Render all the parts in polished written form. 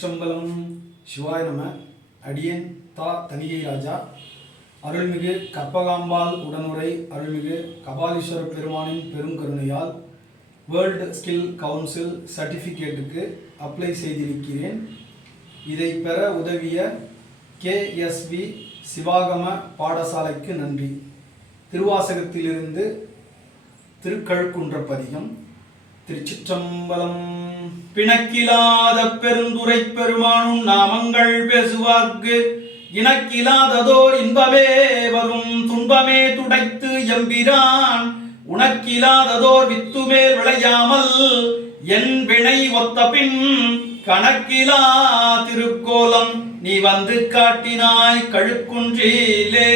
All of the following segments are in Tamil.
திருச்சிற்றம்பலம். சிவாய நம. அடியேன் தா தனிகை ராஜா. அருள்மிகு கற்பகாம்பாள் உடனுரை அருள்மிகு கபாலீஸ்வர பெருமானின் பெரும் கருணையால் வேர்ல்டு ஸ்கில் கவுன்சில் சர்டிஃபிகேட்டுக்கு அப்ளை செய்திருக்கிறேன். இதை பெற உதவிய KSV சிவாகம பாடசாலைக்கு நன்றி. திருவாசகத்திலிருந்து திருக்கழுக்குன்ற பதிகம். திருச்சிற்றம்பலம். பிணக்கிலாத பெருந்துரை பெருமானும் நாமங்கள் பேசுவார்க்கு இணக்கிலாததோர் இன்பமே வரும் துன்பமே துடைத்து எம்பிரான் உனக்கிலாததோர் வித்துமேல் விளையாமல் என் வினை ஒத்த பின் கணக்கிலா திருக்கோலம் நீ வந்து காட்டினாய் கழுக்குன்றிலே.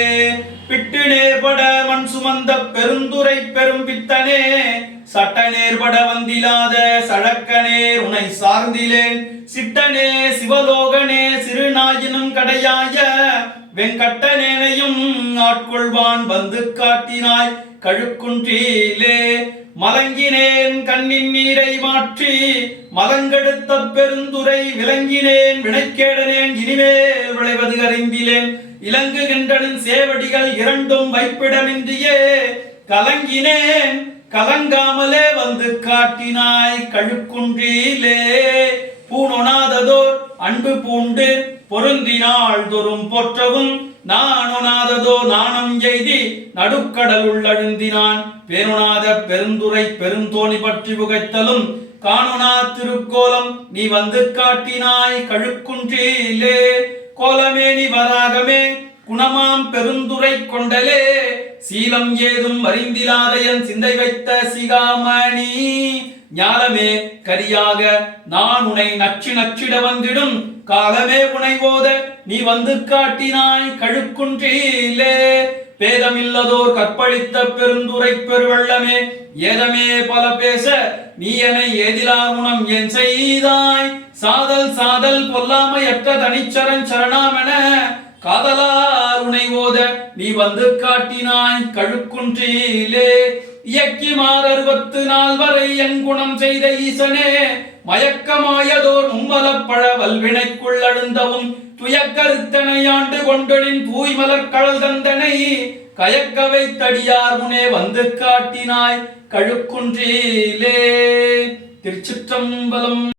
பிட்டு நேர்பட மண் சுமந்த பெருந்துரை பெரும் பித்தனே சட்ட நேர்பட வந்திலாத சழக்கனே உனை சார்ந்திலேன். சிட்டனே சிவலோகனே சிறுநாயினும் கடையாய வெங்கட்டனேனையும் ஆட்கொள்வான் வந்து காட்டினாய் கழுக்குன்றிலே. மலங்கினேன் கண்ணின் நீரை மாற்றி மலங்கெடுத்த பெருந்துரை விளங்கினேன் வினைக்கேடனேன் இனிமேல் விளைவது அறிந்திலேன். இலங்குகின்றனின் சேவடிகள் இரண்டும் வைப்பிடமின்றியே கலங்கினேன் கலங்காமலே வந்து காட்டினாய் கழுக்குன்றிலே. பூணொனாததோர் அன்பு பூண்டு பொருந்தினாள் தோறும் போற்றவும் நானொனாததோ நாணம் எய்தி நடுக்கடல் உள்ளழுந்தினான். பேணொனாத பெருந்துரை பெருந்தோணி பற்றி புகைத்தலும் காணொனா திருக்கோலம் நீ வந்து காட்டினாய் கழுக்குன்றிலே. கோலமே நீ வராகமே குணமாம் பெருந்துரை கொண்டலே சீலம் ஏதும் அறிந்திலாத என் சிந்தை வைத்த சிகாமணி. ஞாலமே கரியாக நான் உனை நச்சு நச்சிட வந்திடும் காலமே உனை ஓத நீ வந்து காட்டினாய் கழுக்குன்றிலே. பேதமில்லதோர் கற்பழித்த பெருந்துரை பெருவெள்ளமே ஏதமே பல பேச நீ என ஏதிலார் உணம் என் செய்தாய். சாதல் சாதல் பொல்லாமையற்ற தனிச்சரண் சரணாமென காதலார் உனை ஓத நீ வந்து காட்டினாய் கழுக்குன்றிலே. இயக்கிமார் 64 வரை என் குணம் செய்த ஈசனே மயக்கமாயதோர் மும்மலப்பழ வல்வினைக்குள் அழுந்தவும் துயக்கருத்தனை ஆண்டு கொண்டனின் தூய்மலர் கடல் தந்தனை கயக்கவை தடியார் முனே வந்து காட்டினாய் கழுக்குன்றிலே. திருச்சிற்றம்பலம்.